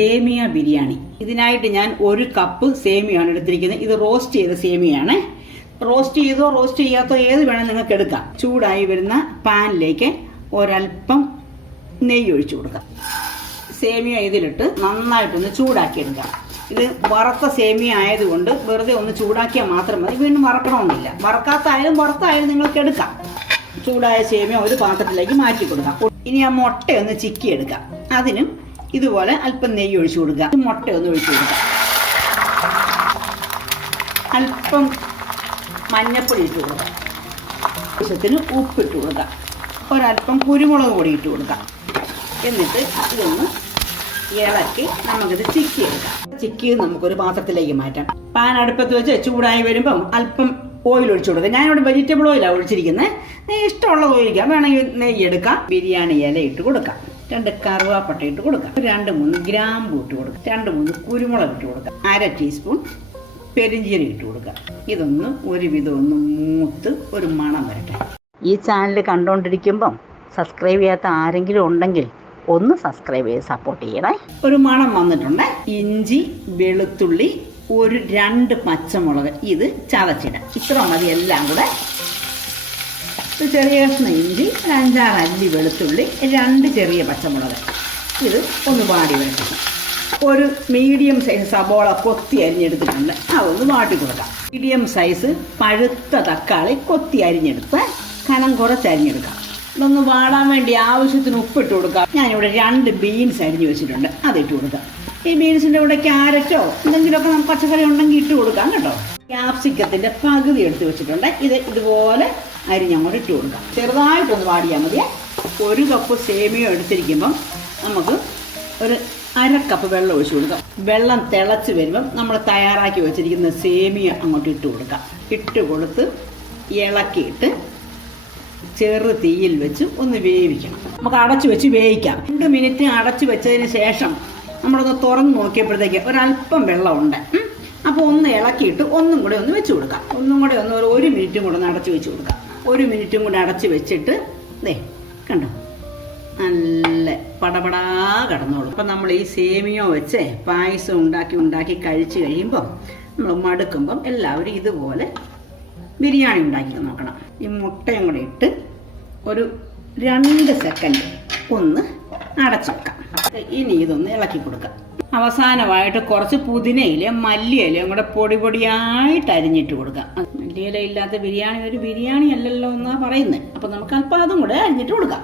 സേമിയ ബിരിയാണി. ഇതിനായിട്ട് ഞാൻ ഒരു കപ്പ് സേമിയാണ് എടുത്തിരിക്കുന്നത്. ഇത് റോസ്റ്റ് ചെയ്ത സേമിയാണ് റോസ്റ്റ് ചെയ്തോ റോസ്റ്റ് ചെയ്യാത്തോ ഏത് വേണം നിങ്ങൾക്ക് എടുക്കാം. ചൂടായി വരുന്ന പാനിലേക്ക് ഒരല്പം നെയ്യ് ഒഴിച്ചു കൊടുക്കാം. സേമിയ ഇതിലിട്ട് നന്നായിട്ടൊന്ന് ചൂടാക്കി എടുക്കാം ഇത് വറുത്ത സേമിയ ആയതുകൊണ്ട് വെറുതെ ഒന്ന് ചൂടാക്കിയാൽ മാത്രം മതി. വീണ്ടും വറക്കണമെന്നില്ല. വറക്കാത്തായാലും വറുത്തായാലും നിങ്ങൾക്ക് എടുക്കാം. ചൂടായ സേമിയ ഒരു പാത്രത്തിലേക്ക് മാറ്റി കൊടുക്കാം. ഇനി ആ മുട്ട ഒന്ന് ചിക്കി എടുക്കാം അതിനും ഇതുപോലെ അല്പം നെയ്യ് ഒഴിച്ചു കൊടുക്കുക. മുട്ട ഒന്ന് ഒഴിച്ചു കൊടുക്കുക. അല്പം മഞ്ഞപ്പൊടി ഇട്ട് കൊടുക്കുക. ആവശ്യത്തിന് ഉപ്പിട്ട് കൊടുക്കുക. ഒരല്പം കുരുമുളക് പൊടി ഇട്ട് കൊടുക്കുക. എന്നിട്ട് ഇതൊന്ന് ഇളക്കി നമുക്കിത് ചിക്കി എടുക്കാം. ചിക്കി നമുക്കൊരു പാത്രത്തിലേക്ക് മാറ്റാം. പാൻ അടുപ്പത്ത് വെച്ച് ചൂടായി വരുമ്പം അല്പം ഓയിൽ ഒഴിച്ചു കൊടുക്കാം ഞാനിവിടെ വെജിറ്റബിൾ ഓയിലാണ് ഒഴിച്ചിരിക്കുന്നത് ഇഷ്ടമുള്ളത് ഒഴിക്കാം. വേണമെങ്കിൽ നെയ്യ് എടുക്കാം. ബിരിയാണി ഇല ഇട്ട് കൊടുക്കാം. രണ്ട് കറുവാപ്പട്ട ഇട്ട് കൊടുക്കാം. രണ്ട് മൂന്ന് ഗ്രാമ്പു ഇട്ട് കൊടുക്കാം. രണ്ട് മൂന്ന് കുരുമുളക് ഇട്ട് കൊടുക്കാം. അര ടീസ്പൂൺ പെരിഞ്ചീരം ഇട്ട് കൊടുക്കാം. ഇതൊന്ന് ഒരുവിധം ഒന്ന് മൂത്ത് ഒരു മണം വരട്ടെ. ഈ ചാനൽ കണ്ടുകൊണ്ടിരിക്കുമ്പം സബ്സ്ക്രൈബ് ചെയ്യാത്ത ആരെങ്കിലും ഉണ്ടെങ്കിൽ ഒന്ന് സബ്സ്ക്രൈബ് ചെയ്ത് സപ്പോർട്ട് ചെയ്യണേ. ഒരു മണം വന്നിട്ടുണ്ട്. ഇഞ്ചി വെളുത്തുള്ളി ഒരു രണ്ട് പച്ചമുളക്. ഇത് ചതച്ചിടാം. ഇത്ര മതി എല്ലാം കൂടെ ഒരു ചെറിയ കഷ്ണം ഇഞ്ചി ഒരു അഞ്ചാറ് അല്ലി വെളുത്തുള്ളി രണ്ട് ചെറിയ പച്ചമുളക്. ഇത് ഒന്ന് വാടി വെക്കണം ഒരു മീഡിയം സൈസ് സബോള കൊത്തി അരിഞ്ഞെടുത്തിട്ടുണ്ട്. ഒന്ന് വാട്ടി കൊടുക്കാം. മീഡിയം സൈസ് പഴുത്ത തക്കാളി കൊത്തി അരിഞ്ഞെടുത്ത് കനം കുറച്ച് അരിഞ്ഞെടുക്കാം. ഇതൊന്ന് വാടാൻ വേണ്ടി ആവശ്യത്തിന് ഉപ്പിട്ട് കൊടുക്കാം. ഞാനിവിടെ രണ്ട് ബീൻസ് അരിഞ്ഞു വെച്ചിട്ടുണ്ട്. അതിട്ട് കൊടുക്കാം. ഈ ബീൻസിന്റെ കൂടെ ക്യാരറ്റോ എന്തെങ്കിലുമൊക്കെ നമുക്ക് പച്ചക്കറി ഉണ്ടെങ്കിൽ ഇട്ട് കൊടുക്കാം കേട്ടോ. ക്യാപ്സിക്കത്തിന്റെ പകുതി എടുത്ത് വെച്ചിട്ടുണ്ട്. ഇത് ഇതുപോലെ അരിഞ്ഞങ്ങോട്ട് ഇട്ട് കൊടുക്കാം. ചെറുതായിട്ടൊന്ന് വാടിയാൽ മതി ഒരു കപ്പ് സേമിയ എടുത്തിരിക്കുമ്പം നമുക്ക് ഒരു അര കപ്പ് വെള്ളം ഒഴിച്ചു കൊടുക്കാം. വെള്ളം തിളച്ച് വരുമ്പം നമ്മൾ തയ്യാറാക്കി വെച്ചിരിക്കുന്ന സേമിയ അങ്ങോട്ട് ഇട്ട് കൊടുക്കാം. ഇട്ട് കൊടുത്ത് ഇളക്കിയിട്ട് ചെറു തീയിൽ വെച്ച് ഒന്ന് വേവിക്കണം. നമുക്ക് അടച്ചു വെച്ച് വേവിക്കാം. രണ്ട് മിനിറ്റ് അടച്ചു വെച്ചതിന് ശേഷം നമ്മളൊന്ന് തുറന്ന് നോക്കിയപ്പോഴത്തേക്ക് ഒരല്പം വെള്ളമുണ്ട്. അപ്പോൾ ഒന്ന് ഇളക്കിയിട്ട് ഒന്നും കൂടെ ഒന്ന് വെച്ച് കൊടുക്കാം. ഒന്നും കൂടെ ഒന്ന് ഒരു മിനിറ്റും കൂടെ ഒന്ന് അടച്ചു വെച്ച് കൊടുക്കാം. ഒരു മിനിറ്റും കൂടെ അടച്ച് വെച്ചിട്ട് ദേ കണ്ടോ? നല്ല പടപടാ കടന്നോളൂ. അപ്പം നമ്മൾ ഈ സേമിയോ വെച്ച് പായസം ഉണ്ടാക്കി ഉണ്ടാക്കി കഴിച്ചു കഴിയുമ്പോൾ നമ്മൾ മടുക്കുമ്പം എല്ലാവരും ഇതുപോലെ ബിരിയാണി ഉണ്ടാക്കി നോക്കണം. ഈ മുട്ടയും കൂടെ ഇട്ട് ഒരു രണ്ട് സെക്കൻഡ് ഒന്ന് അടച്ചു വെക്കാം. ഇനി ഇതൊന്ന് ഇളക്കി കൊടുക്കാം. അവസാനമായിട്ട് കുറച്ച് പുതിനയിലയും മല്ലിയിലയും കൂടെ പൊടി പൊടിയായിട്ട് അരിഞ്ഞിട്ട് കൊടുക്കാം. മല്ലിയില ഇല്ലാത്ത ബിരിയാണി ഒരു ബിരിയാണി അല്ലല്ലോ എന്നാ പറയുന്നത് അപ്പം നമുക്ക് അല്പം അതും കൂടെ അരിഞ്ഞിട്ട് കൊടുക്കാം.